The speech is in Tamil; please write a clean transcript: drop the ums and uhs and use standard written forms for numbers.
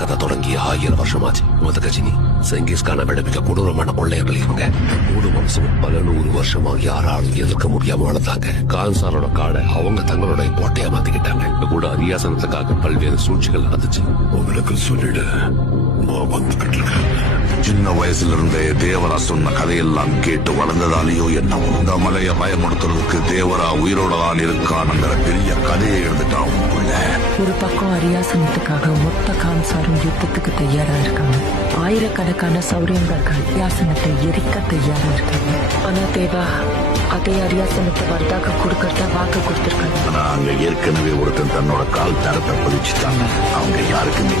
கதை தொடங்கி 1000 வருஷமாச்சு. முதகஜினி செங்கிஸ்கான விட மிக கொடூரமான கொள்ளையர்கள் இவங்க. 3 வருஷம் பல 100 வருஷமா யாராலும் எதிர்க்க முடியாம வளர்ந்தாங்க. கான்சாரோட காடை அவங்க தங்களுடைய கோட்டையா மாத்திக்கிட்டாங்க. கூட அரியாசனத்துக்காக பல்வேறு சூழ்ச்சிகள் நடந்துச்சு. உங்களுக்கு சொல்லிடு, நான் வந்துகிட்டு இருக்கேன். சின்ன வயசுல இருந்தே தேவரா சொன்ன கதையெல்லாம் கேட்டு வளர்ந்ததாலேயோ என்னவோ இந்த மலையை பயமுறுத்துறதுக்கு தேவரா உயிரோட தான் இருக்கானுங்கிற பெரிய கதையை எழுந்துட்டான். ஒரு பக்கம் அரியாசனத்துக்காக மொத்த கான்சாரும் யுத்தத்துக்கு தயாரா இருக்காங்க. ஆயிரக்கணக்கான சௌரியங்கர்கள் அரியாசனத்தை எரிக்க தயாரா இருக்காங்க. ஆனா தேவா அதே அரியாசனத்தை வர்தாக கொடுக்கறதா வாக்கு கொடுத்திருக்காங்க. ஆனா அங்க ஏற்கனவே ஒருத்தன் தன்னோட கால் தரத்தை பதிச்சுட்டாங்க. அவங்க யாருக்குமே